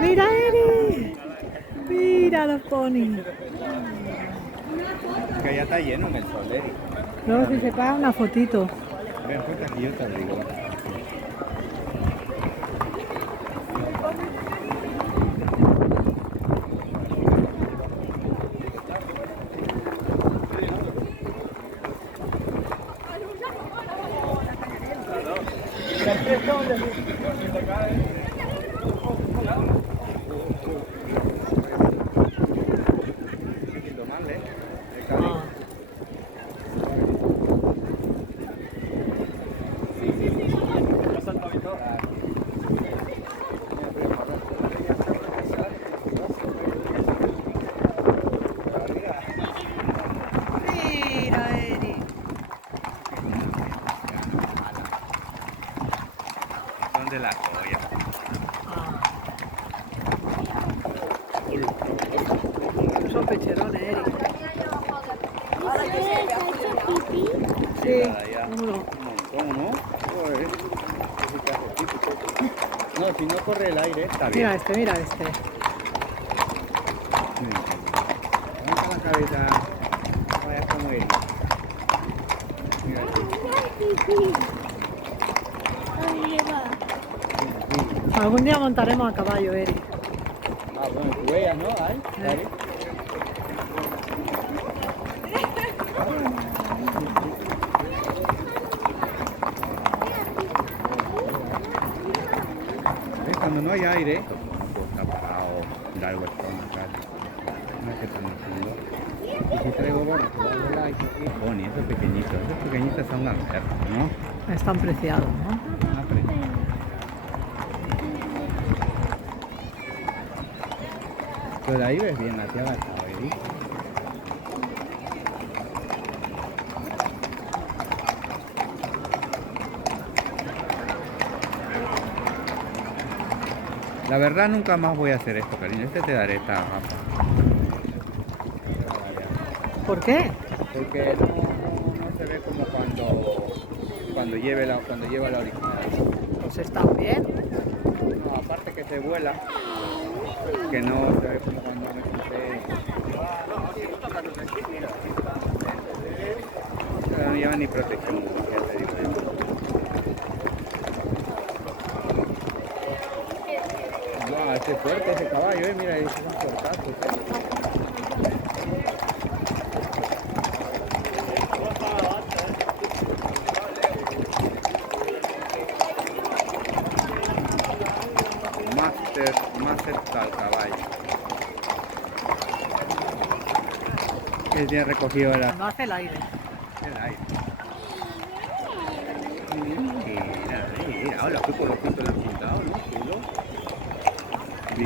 Mira, Eri. Mira los ponis. Que ya está lleno en el sol, Eri. Luego si se paga una fotito. Ven, cuenta que yo te digo. Mira, Eri. Son de la joya. Son pecherones, Eri. Sí, Ya. uno. Un montón, ¿no? Joder. No, si no corre el aire, está bien. Mira este, mira este. Levanta la cabeza. Vaya como él. Mira aquí. Algún día montaremos a caballo, Eri. Ah, bueno, tú veas, ¿no? Ahí, ahí. Cuando no hay aire, no puedo estar parado, dar vueltas en la calle. No es que están haciendo. Y si traigo gorro, que lo hago like. Y pony, esos pequeñitos son las perras, ¿no? Están preciados, ¿no? Ah, pero- Pero ahí ves bien hacia abajo, ¿eh? La verdad nunca más voy a hacer esto, cariño. Te daré esta gafas. ¿Por qué? Porque no se ve como cuando lleva la original. Pues están bien. No, aparte que se vuela, que no se ve como cuando me quité. No lleva ni protección, ya te digo. Wow, este fuerte ese caballo, mira, esos son cortazos. Master tal caballo. Que tiene recogido No hace el aire. el aire. Mira, ahora fue por los puntos lo han pintado, ¿no? Chulo.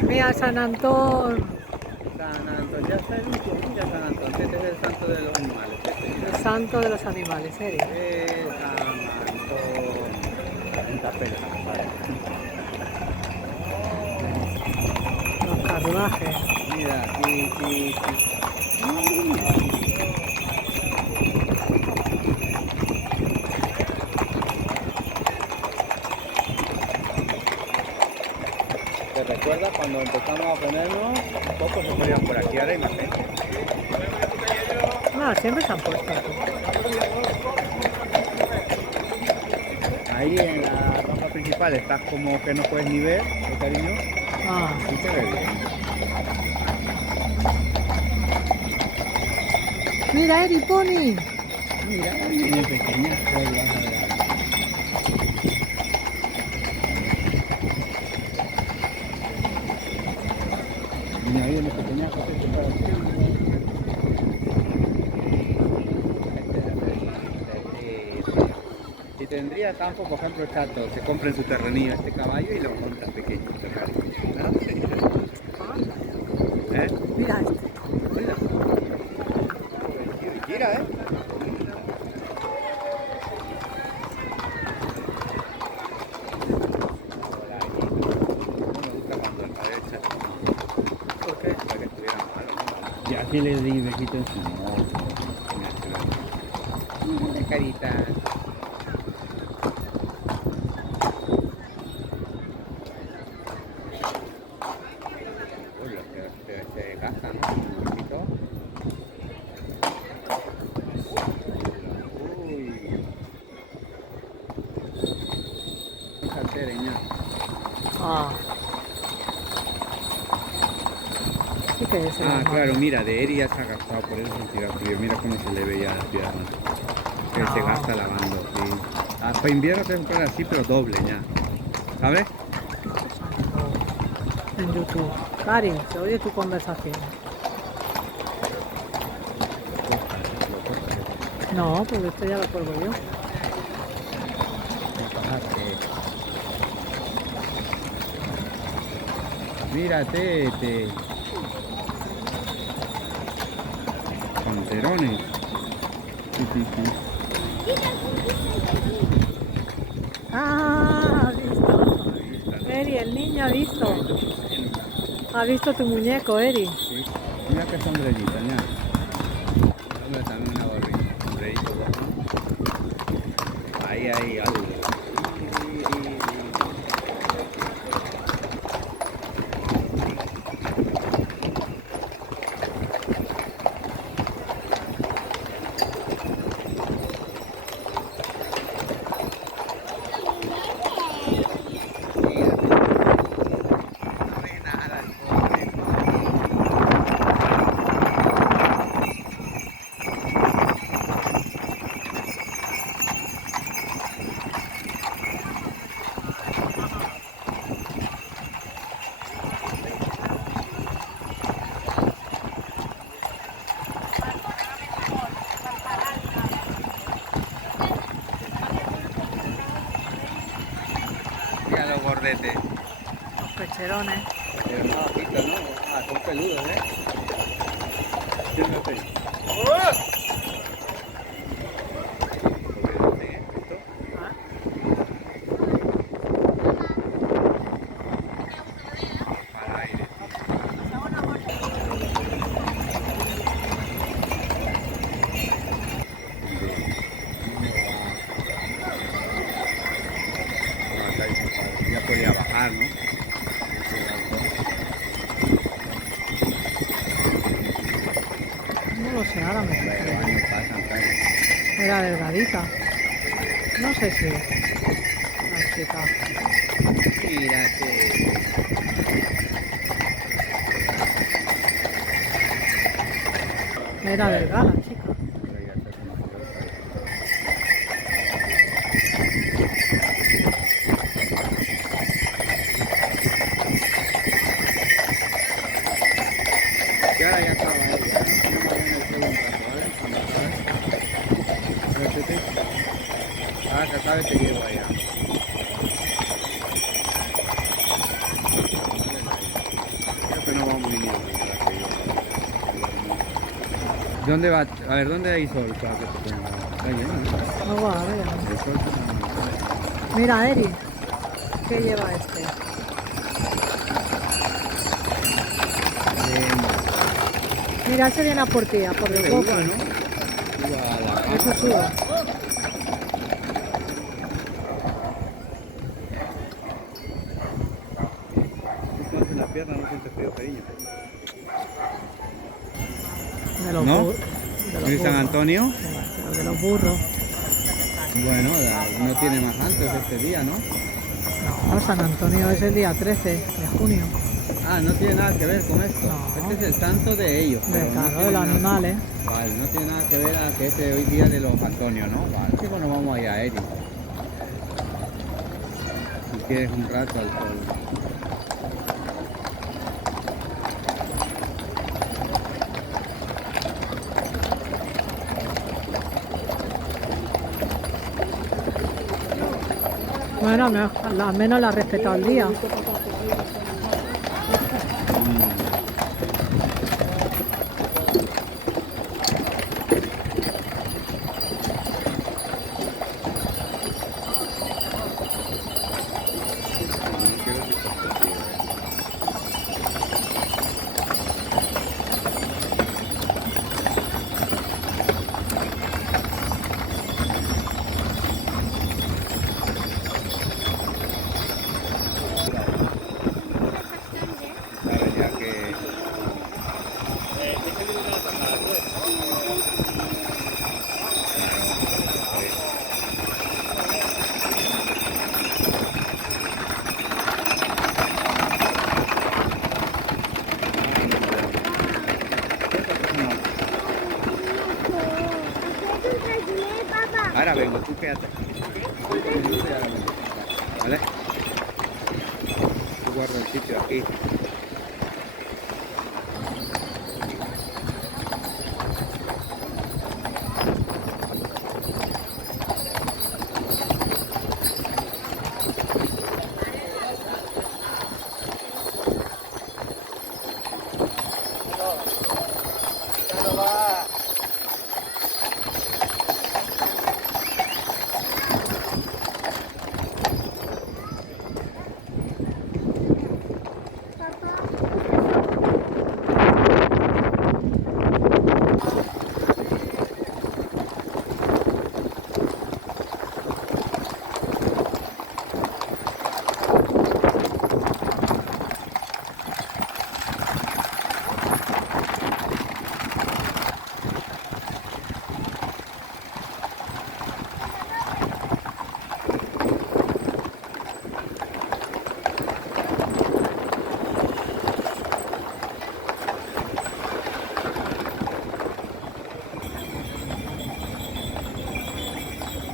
Mira, San Antón, San Antón, ya está el último, mira San Antón, este es el santo de los animales. el santo de los animales, Eri. San Antón. En tapera, ¿sabes? Los carruajes. Mira, y. ¿Te recuerdas cuando empezamos a ponernos? Pocos se ponían por aquí, ahora hay más gente. No, siempre se han puesto aquí. Ahí en la rampa principal estás como que no puedes ni ver, ¿no, cariño? Ah, Sí se ve bien. mira, Eri, pony. Mira, tiene pequeñas joyas. Mira, ahí en las pequeñas cosas que para aquí. Si tendría campo, por ejemplo, chato, se compra en su terrenillo este caballo y lo monta pequeñito. ¿No? ¿Eh? Mira este. Mira. Mira, ¿eh? ¿Por qué? Para que estuviera malo. Ya que le di besito en su moto. caritas. Uy, los que se gastan, ¿no? Un poquito. Uy. Un saltereño. Ah. ¿Qué que es? Ah, claro, mira, de Eri ya se ha gastado, por eso se tira frío. Mira cómo se le ve ya la ciudad. Que se No. gasta lavando, sí. Ah, para invierno te comprar así, pero doble ya. ¿Sabes? En YouTube. Cari, se oye tu conversación. No, porque esto ya lo cuelgo yo. Mira, Tete. Panterones. Sí, sí, sí. Ah, ha visto. Ahí está. Eri, el niño ha visto. Ha visto tu muñeco, Eri. Sí. Mira qué sombrerita, ya. Hombre, también una gorrita. Sombrerito, bueno. Ahí hay algo. Mira los gordetes. Los pecherones. Pero no bajito, ¿no? Ah, son peludos, ¿eh? Yo no sé. Para aire, ya podía bajar, ¿no? No lo sé, ahora me Los fijaré. años pasan, claro. Era delgadita. No sé si. La chica. Mírate. Era delgada, chica. Y ahora ya estaba ella, ¿no? No me vayan a hacer un rato, ¿vale? Cuando acabe. Métete. Ahora que acabe te llevo allá. Creo que no vamos viniendo. ¿Dónde va? A ver, ¿dónde hay sol? Para que te ponga. Está lleno, ¿no? No va, a ver. El sol está muy Mira, Eri. ¿Qué lleva este? bien. Mira, ese viene a por ti, a por el De coco. uva, ¿no? Uva a la cama. Eso es uva. Tú haces la pierna, no sientes frío, cariño. De los ¿No? burros. De los ¿Y San burros. Antonio? Pero de los burros. Bueno, no tiene más antes este día, ¿no? No, San Antonio es el día 13 de junio. Ah, no tiene nada que ver con esto. No. Este es el santo de ellos. De pero no claro, tiene de los nada- animales. Vale, no tiene nada que ver a que este hoy día de los Antonios, ¿no? Vale, sí, bueno, vamos allá, Eri. Si quieres un rato al sol. Bueno, al menos la ha respetado el día. ya vengo, tú quédate. 5 minutos ya vengo. ¿Vale? Yo guardo el sitio aquí.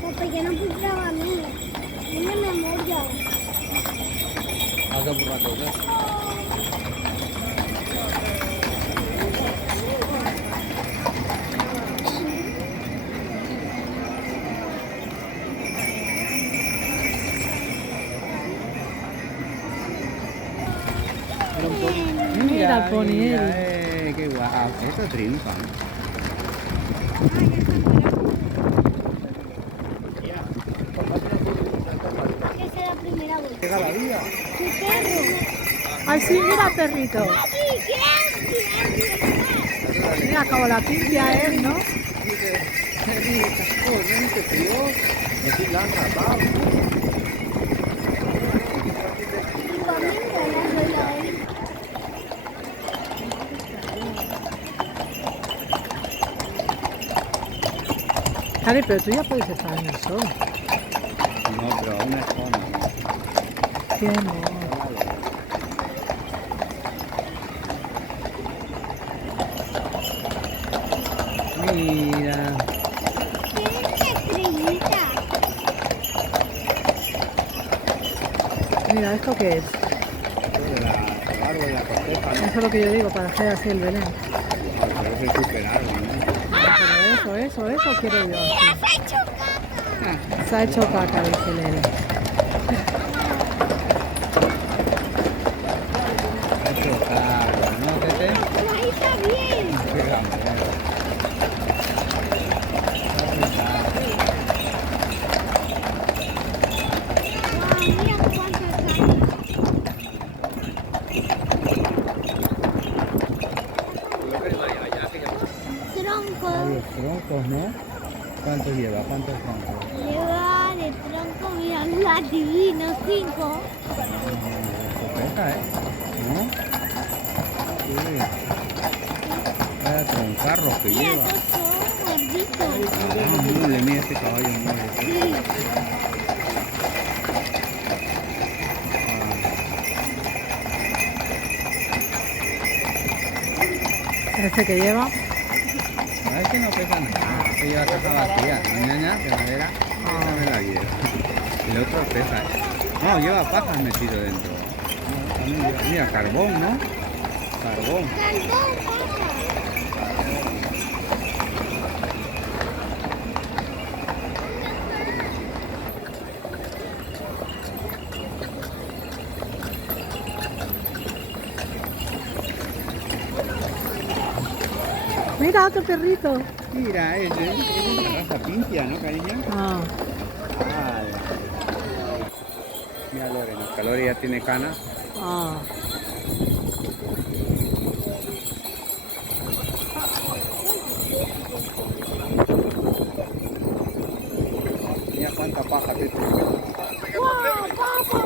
Porque no pintaba a mí. Tiene memoria. Pasa por la cosa. Mira el pony, mira, qué guau. Esto triunfa, ¿no? Esa es la primera vez. Llega la vida. ¡Qué perro! Ay, sí, mira, perrito. ¡Sí, qué! Mira, como la pimpia él, ¿no? Corriente, tío. Aquí la han rapado. Igualmente la abuela él. Cari, pero tú ya puedes estar en el sol. No, pero aún es zona, ¿no? Que no. Mira. Tiene estrellita. Mira, ¿esto qué es? El árbol de la corteza, ¿no? Eso es lo que yo digo, para hacer así el Belén. Pero es súper árbol, ¿no? Pero eso quiero yo. ¡Mira, se ha hecho caca! Se ha hecho caca, dice Lere. Esto está, ¿no, Tete? Ahí está bien. Qué gamero. Guau, mira cuántas hay. Tronco. Los troncos, ¿no? ¿Cuántos lleva? ¿Cuántos troncos? Lleva de tronco, mira, la divino, 5. Escopeta, ¿eh? ¿No? Sí. Vaya troncarros que Mira, lleva. todos son gorditos. Ah, mule, mira este caballo mule. Sí. Parece que lleva. No, es que no pesa nada. Que lleva caja vacía. ¿No, ñaña? De madera. Esa me la lleva. El otro pesa, ¿eh? No, lleva pajas metido dentro. No, también lleva- Mira, carbón, ¿no? Carbón. Carbón, paja. Mira, otro perrito. Mira, es una raza pintia, ¿no, cariño? Ah, Vale. Mira, Lorena, que Lore ya tiene canas. ah. Mira cuánta paja te ¡Wow, papá!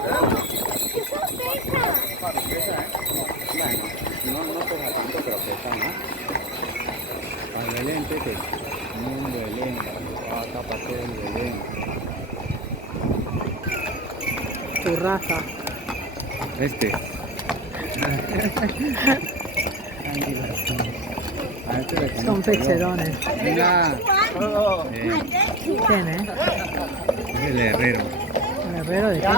¡Eso pesa! Claro, pesa, ¿eh? No pesa tanto, pero pesa más. Al Belén, Tete. Un Belén. Tapa todo el Belén. Tu raza. Este. Tranquilo. A este le Son conozco yo. pecherones. Venga. ¡Guau! ¿Quién, eh? Es el herrero. ¿El herrero de qué?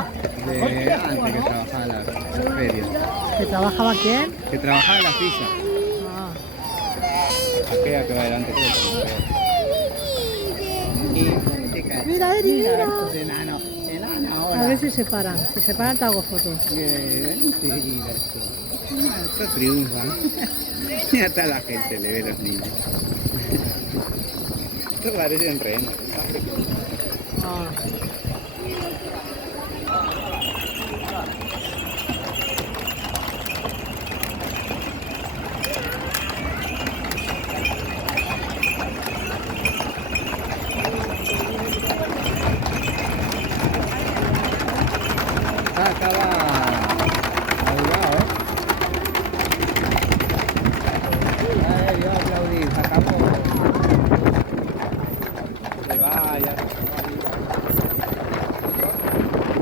De antes que trabajaba en la feria. ¿Que trabajaba quién? Que trabajaba en la silla. Ah, Aquella que va delante todo. mira, Eri, mira. Enano. Enano A ver si se paran. Si se paran te hago fotos. Esto triunfa. Mira hasta la gente le ve a los niños. Esto parecen renos. Ah.